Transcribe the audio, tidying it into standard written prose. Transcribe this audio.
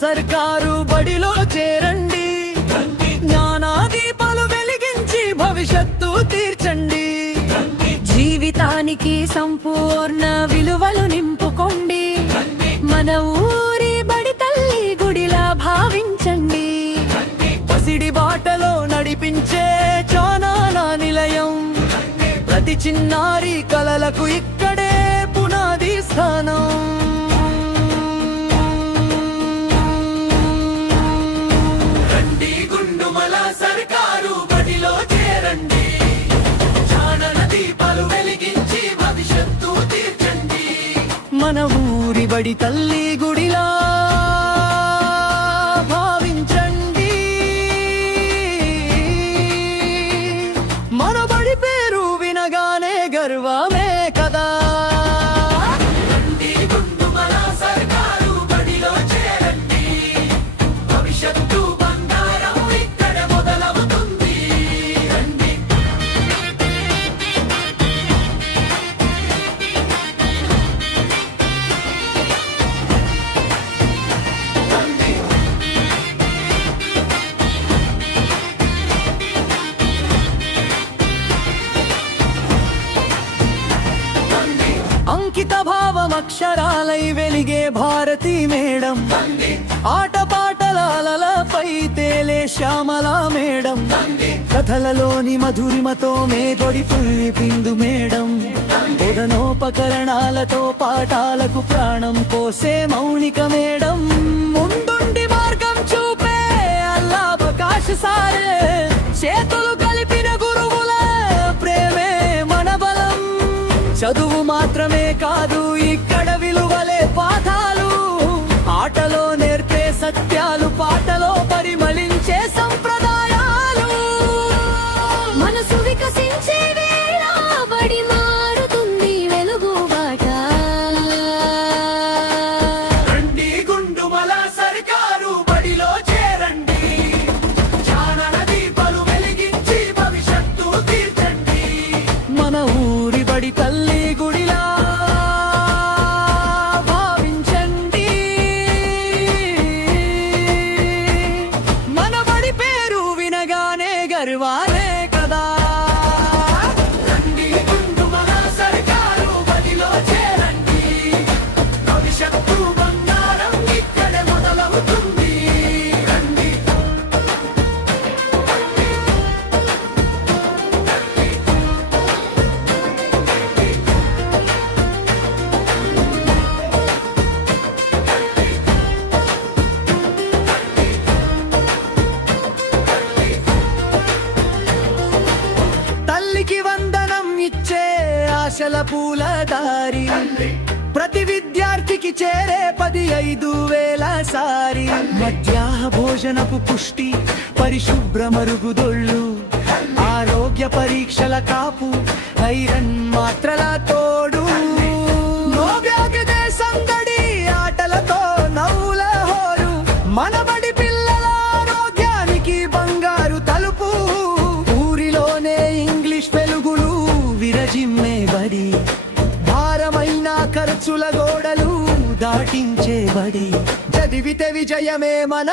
సర్కారు బడిలో చేరండి. జ్ఞానాదీపాలు వెలిగించి భవిష్యత్తు తీర్చండి. జీవితానికి సంపూర్ణ విలువలు నింపుకోండి. మన ఊరి బడి తల్లి గుడిలా భావించండి. పసిడి బాటలో నడిపించే చానాల నిలయం. ప్రతి చిన్నారి కలలకు ఇక్కడే పునాది స్థానం. రండి గుండుమల సర్కారు బడిలో చేరండి. చానన దీపాలు వెలిగించి భవిష్యత్తు తీర్చండి. మన ఊరి బడి తల్లి గుడిలా భావించండి. మన బడి పేరు వినగానే గర్వమే కదా. రండి గుండుమల సర్కారు బడిలో చేరండి. భవిష్యత్తు బంగారం ఇక్కడ మొదలవుతుంది. రండి. అంకిత భావం అక్షరాలై వెలిగే భారతి మేడం. ఆటపాటలపై తేలే శ్యామల మేడం. కథలలోని మధురిమతో మేదొడి పిందు మేడం. బోధనోపకరణాలతో పాఠాలకు ప్రాణం పోసే మౌనిక మేడం. ముందుండి మార్గం చూపే అల్లావకాశ సారే. చేతులు కలిపిన గురువుల ప్రేమే మన బలం. చదువు మాత్రమే కాదు ఇక్కడ విలువలే పాఠాలు. ఆటలో నేర్పే సత్యాలు, పాటలో పరిమళించే సంప్రదాయాలు. మనసు వికసించే వేళ బడి మారుతుంది వెలుగు బాట. రండి గుండుమల సర్కారు బడిలో చేరండి. చానన దీపాలు వెలిగించి భవిష్యత్తు తీర్చండి. మన ఊరి బడి తల్లి గుడిలా భావించండి. మన బడి పేరు వినగానే గర్వాలే కదా. రండి గుండుమల సర్కారు బడిలో చేరండి. భవిష్యత్తు బంగారం ఇక్కడే మొదలవుతుంది. రండి. తల్లికి వందనం ఇచ్చే ఆశల పూల దారి. ప్రతి విద్యార్థికి చేరే 15,000 సారి. మధ్యాహ్న భోజనపు పుష్టి, పరిశుభ్ర మరుగుదొళ్ళు, ఆరోగ్య పరీక్షల కాపు, ఐరన్ మాత్రల తోడు. నోవ్యాగదే సందడి ఆటలతో నవ్వుల హోరు. మన బడి పిల్లల ఆరోగ్యానికి బంగారు తలుపు. ఊరిలోనే ఇంగ్లీష్ వెలుగులు విరజిమ్మే బడి. భారమైన ఖర్చుల గోడలు దాటించే బడి. చదివితే విజయమే మన